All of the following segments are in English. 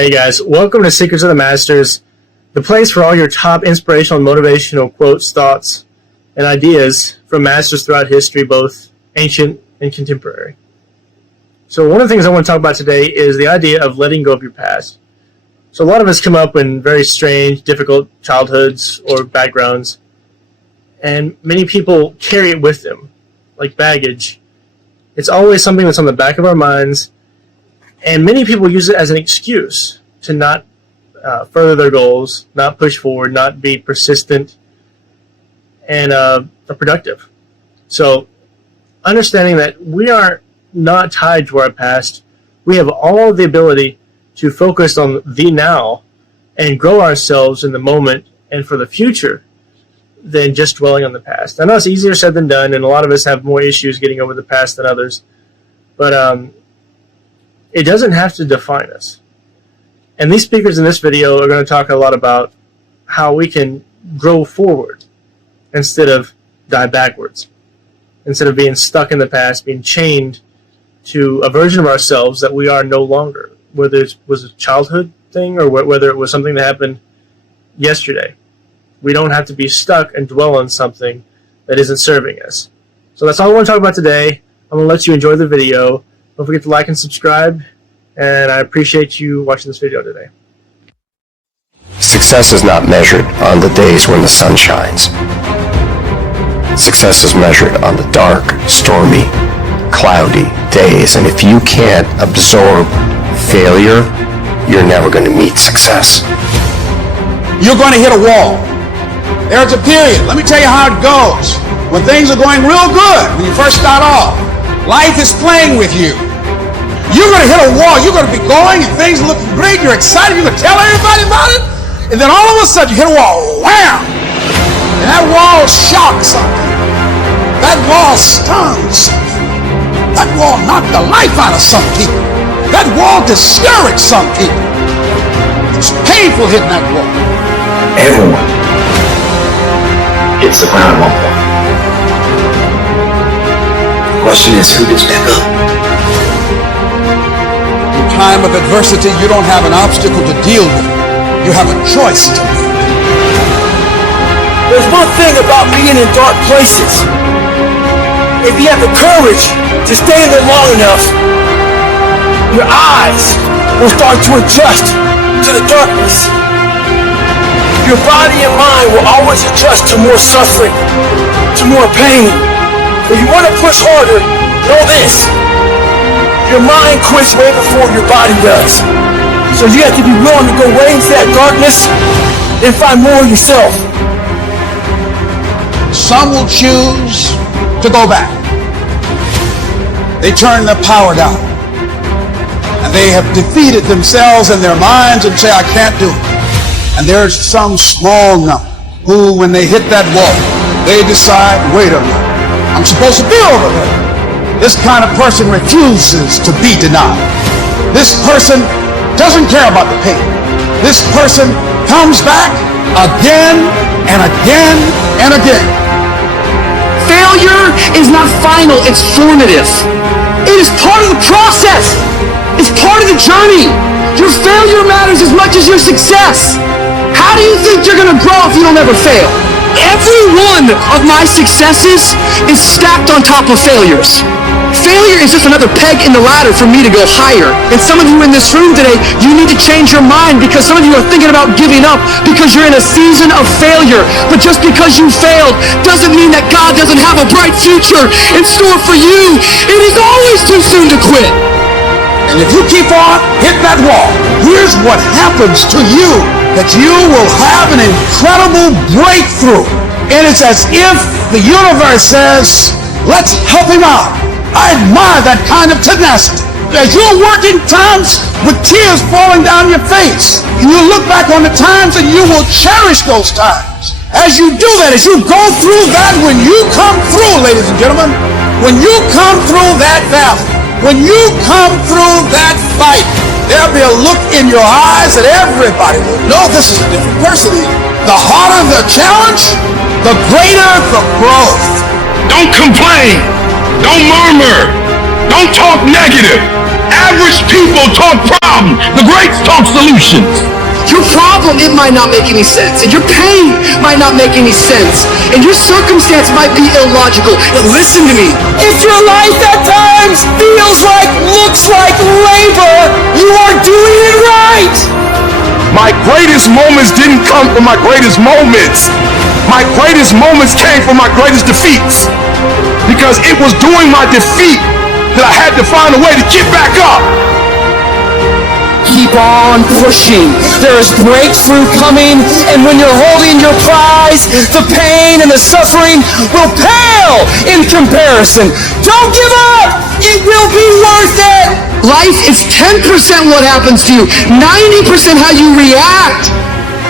Hey guys, welcome to Secrets of the Masters, the place for all your top inspirational and motivational quotes, thoughts, and ideas from masters throughout history, both ancient and contemporary. So one of the things I want to talk about today is the idea of letting go of your past. So a lot of us come up in very strange, difficult childhoods or backgrounds, and many people carry it with them, like baggage. It's always something that's on the back of our minds, and many people use it as an excuse to not further their goals, not push forward, not be persistent and productive. So understanding that we are not tied to our past, we have all the ability to focus on the now and grow ourselves in the moment and for the future than just dwelling on the past. I know it's easier said than done, and a lot of us have more issues getting over the past than others, but it doesn't have to define us. And these speakers in this video are going to talk a lot about how we can grow forward instead of die backwards. Instead of being stuck in the past, being chained to a version of ourselves that we are no longer, whether it was a childhood thing or whether it was something that happened yesterday. We don't have to be stuck and dwell on something that isn't serving us. So that's all I want to talk about today. I'm going to let you enjoy the video. Don't forget to like and subscribe, and I appreciate you watching this video today. Success is not measured on the days when the sun shines. Success is measured on the dark, stormy, cloudy days, and if you can't absorb failure, you're never going to meet success. You're going to hit a wall. There's a period. Let me tell you how it goes. When things are going real good, when you first start off, life is playing with you. You're going to hit a wall. You're going to be going and things are looking great. You're excited. You're going to tell everybody about it. And then all of a sudden you hit a wall. Wham! And that wall shocks something. That wall stuns something. That wall knocked the life out of some people. That wall discouraged some people. It's painful hitting that wall. Everyone hits the ground at one point. The question is, who gets back up? In time of adversity, you don't have an obstacle to deal with. You have a choice to make. There's one thing about being in dark places. If you have the courage to stay in there long enough, your eyes will start to adjust to the darkness. Your body and mind will always adjust to more suffering, to more pain. If you want to push harder, know this. Your mind quits way before your body does. So you have to be willing to go way into that darkness and find more of yourself. Some will choose to go back. They turn their power down. And they have defeated themselves and their minds and say, I can't do it. And there's some small number who, when they hit that wall, they decide, wait a minute, I'm supposed to be over there. This kind of person refuses to be denied. This person doesn't care about the pain. This person comes back again and again and again. Failure is not final, it's formative. It is part of the process. It's part of the journey. Your failure matters as much as your success. How do you think you're going to grow if you don't ever fail? Every one of my successes is stacked on top of failures. Failure is just another peg in the ladder for me to go higher. And some of you in this room today, you need to change your mind because some of you are thinking about giving up because you're in a season of failure. But just because you failed doesn't mean that God doesn't have a bright future in store for you. It is always too soon to quit. And if you keep on, hit that wall. Here's what happens to you, that you will have an incredible breakthrough. And it's as if the universe says, let's help him out. I admire that kind of tenacity. As you're working times with tears falling down your face, and you look back on the times and you will cherish those times. As you do that, as you go through that, when you come through, ladies and gentlemen, when you come through that valley, when you come through that fight, there'll be a look in your eyes that everybody will know this is a different person. The harder the challenge, the greater the growth. Don't complain. Don't murmur. Don't talk negative. average people talk problems. The greats talk solutions. Your problem, it might not make any sense. And your pain might not make any sense. And your circumstance might be illogical. But listen to me. If your life at times feels like, looks like labor, you are doing it right. My greatest moments didn't come from my greatest moments. My greatest moments came from my greatest defeats. Because it was during my defeat that I had to find a way to get back up. Keep on pushing. There is breakthrough coming, and when you're holding your prize, the pain and the suffering will pale in comparison. Don't give up. It will be worth it. Life is 10% what happens to you, 90% how you react.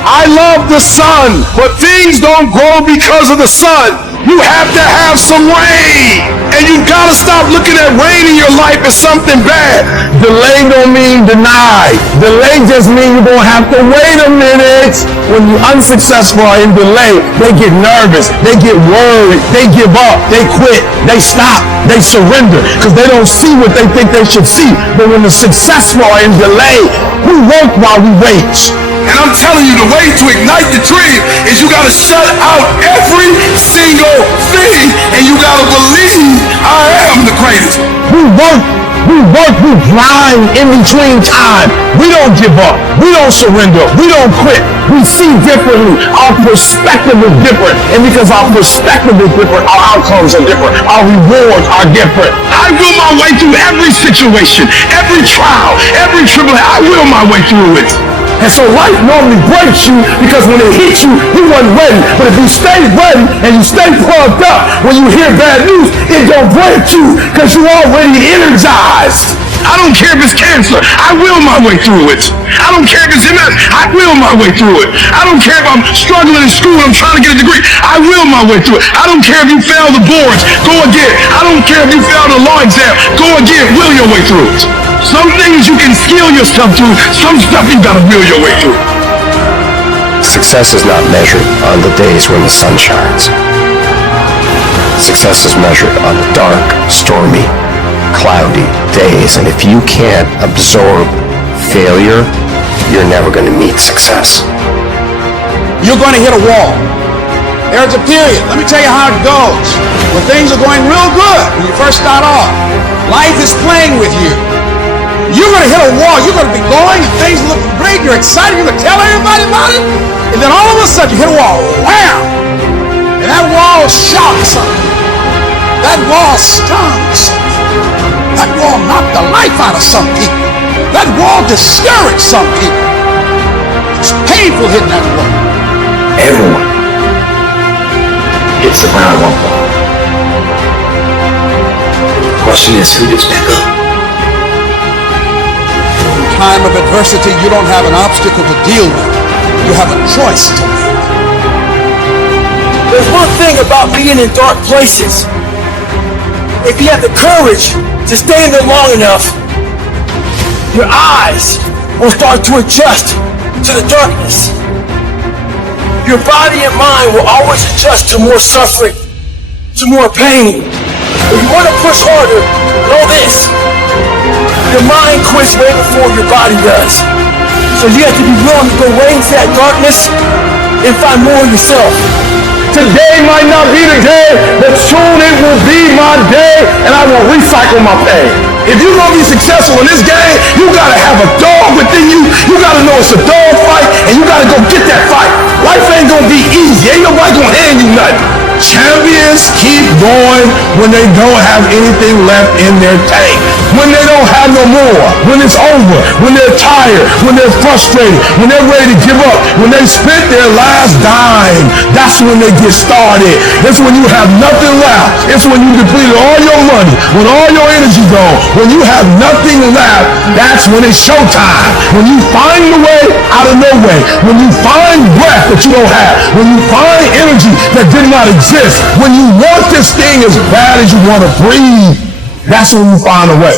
I love the sun, but things don't grow because of the sun. You have to have some rain. And you gotta stop looking at rain in your life as something bad. Delay don't mean deny. Delay just means you're gonna have to wait a minute. When you're unsuccessful or in delay, they get nervous, they get worried, they give up, they quit, they stop, they surrender, because they don't see what they think they should see. But when the successful are in delay, we work while we wait. And I'm telling you, the way to ignite the dream is you gotta shut out every single thing, and you gotta believe I am the greatest. We work, we grind in between time. We don't give up, we don't surrender, we don't quit. We see differently, our perspective is different, and because our perspective is different, our outcomes are different, our rewards are different. I will my way through every situation, every trial, every tribulation. I will my way through it. And so life normally breaks you because when it hits you, you wasn't ready. But if you stay ready and you stay plugged up, when you hear bad news, it don't break you because you're already energized. I don't care if it's cancer. I will my way through it. I don't care if it's MS. I will my way through it. I don't care if I'm struggling in school and I'm trying to get a degree. I will my way through it. I don't care if you fail the boards. Go again. I don't care if you fail the law exam. Go again. Will your way through it. Some things you can skill yourself through. Some stuff you gotta will your way through. Success is not measured on the days when the sun shines. Success is measured on the dark, stormy, cloudy days. And if you can't absorb failure, you're never going to meet success. You're going to hit a wall. There's a period. Let me tell you how it goes. When things are going real good, when you first start off, life is playing with you. You're going to hit a wall. You're going to be going and things look great. You're excited. You're going to tell everybody about it. And then all of a sudden you hit a wall. Wham! And that wall shouts something. That wall stuns something. That wall knocked the life out of some people. That wall discouraged some people. It's painful hitting that wall. Everyone hits the ground at one point. The question is, who gets back up? In time of adversity, you don't have an obstacle to deal with. You have a choice to make. There's one thing about being in dark places. If you have the courage to stay in there long enough, your eyes will start to adjust to the darkness. Your body and mind will always adjust to more suffering, to more pain. If you want to push harder, know this. Your mind quits way before your body does. So you have to be willing to go way into that darkness and find more of yourself. Today might not be the day, but soon it will be my day, and I will recycle my pain. If you're going to be successful in this game, you got to have a dog within you. You got to know it's a dog fight, and you got to go get that fight. Life ain't going to be easy. Ain't nobody going to hand you nothing. Champions keep going when they don't have anything left in their tank. When they don't have no more. When it's over. When they're tired. When they're frustrated. When they're ready to give up. When they spent their last dime. That's when they get started. It's when you have nothing left. It's when you depleted all your money. When all your energy gone. When you have nothing left, that's when it's showtime. When you find the way out of no way. When you find breath that you don't have. When you find energy that did not exist. When you want this thing as bad as you want to breathe, that's when you find a way.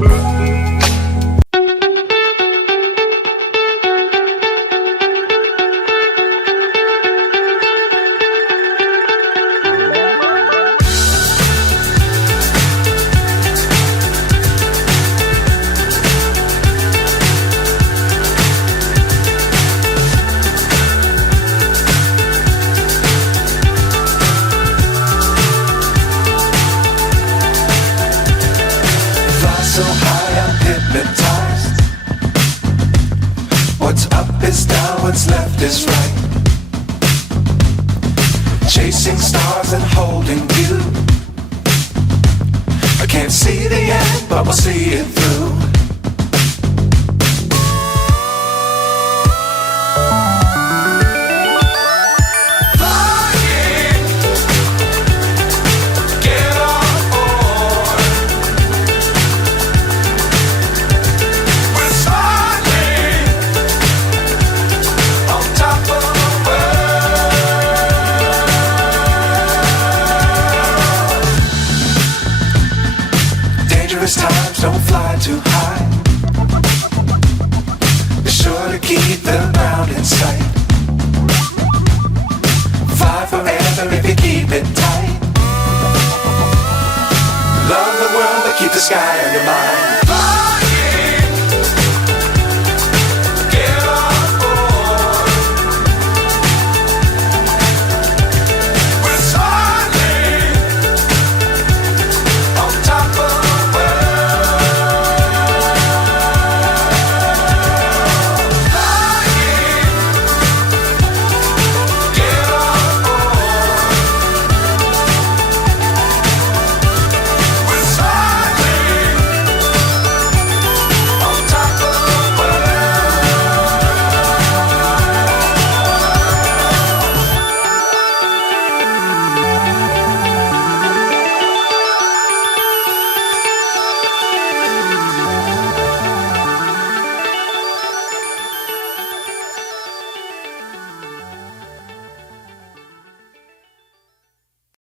So high I'm hypnotized. What's up is down, what's left is right. Chasing stars and holding you. I can't see the end, but we'll see it through. Times don't fly too high. Be sure to keep the ground in sight. Fly forever if you keep it tight. Love the world but keep the sky on your mind.